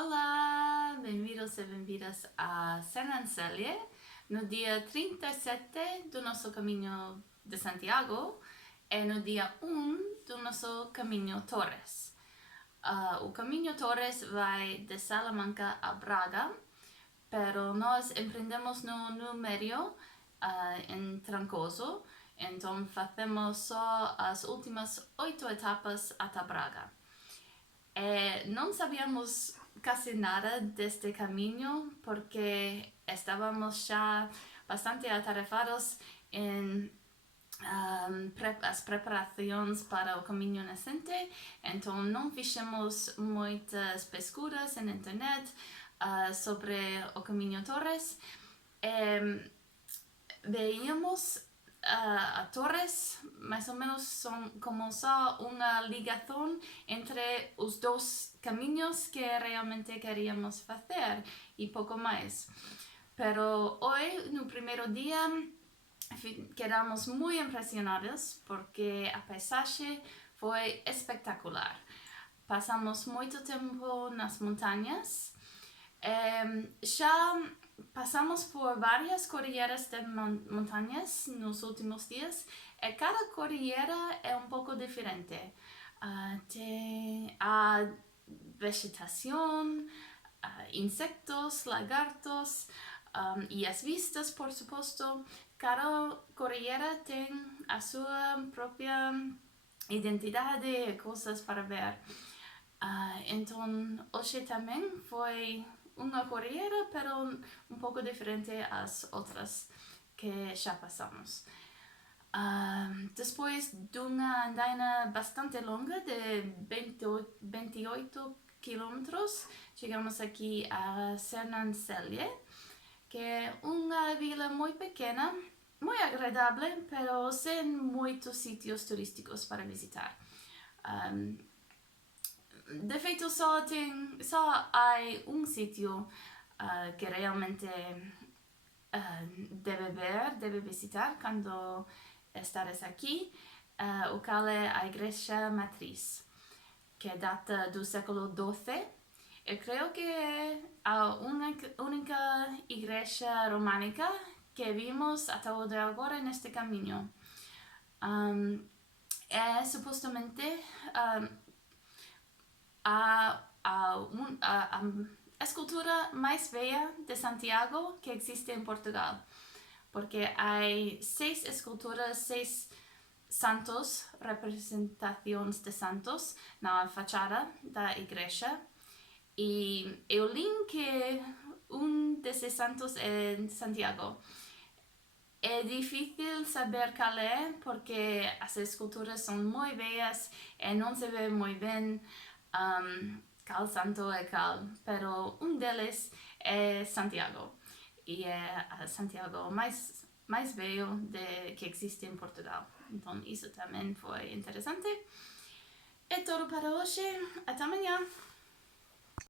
Olá, bem-vindos e bem-vindas a Sernancelje, no dia 37 do nosso caminho de Santiago e no dia 1 do nosso caminho Torres. O caminho Torres vai de Salamanca a Braga, pero nós empreendemos no número em Trancoso, então fazemos só as últimas 8 etapas até Braga. Não sabíamos casi nada deste caminho porque estábamos já bastante atarefados em as preparações para o caminho nascente, então não fizemos muitas pesquisas na internet sobre o caminho Torres. Veíamos a Torres, mais ou menos são como só uma ligação entre os dois caminhos que realmente queríamos fazer e pouco mais. Pero hoje, no primeiro dia, quedamos muito impressionados porque a paisagem foi espetacular. Passamos muito tempo nas montanhas. Já passamos por várias cordilheiras de montanhas nos últimos dias e cada cordilheira é um pouco diferente. Tem a vegetação, insectos, lagartos e as vistas, por suposto. Cada cordilheira tem a sua própria identidade e coisas para ver. Então, hoje também foi uma cordilheira, pero um pouco diferente às outras que já passamos. Depois de uma andaina bastante longa de 28 quilômetros, chegamos aqui a Sernancelje, que é uma vila muito pequena, muito agradável, pero sem muitos sítios turísticos para visitar. De feito, só há um sítio que realmente deve visitar quando estares aqui, o qual é a Igreja Matriz, que data do século XII. Eu creio que é a única igreja românica que vimos até agora neste caminho. É supostamente a escultura mais velha de Santiago que existe em Portugal, porque há 6 esculturas, 6 santos, representações de santos na fachada da igreja, e eu li que desses santos é Santiago. É difícil saber qual é, porque as esculturas são muito velhas e não se vê muito bem qual santo é qual, pero deles é Santiago, e é Santiago mais velho que existe em Portugal. Então isso também foi interessante. É tudo para hoje. Até amanhã!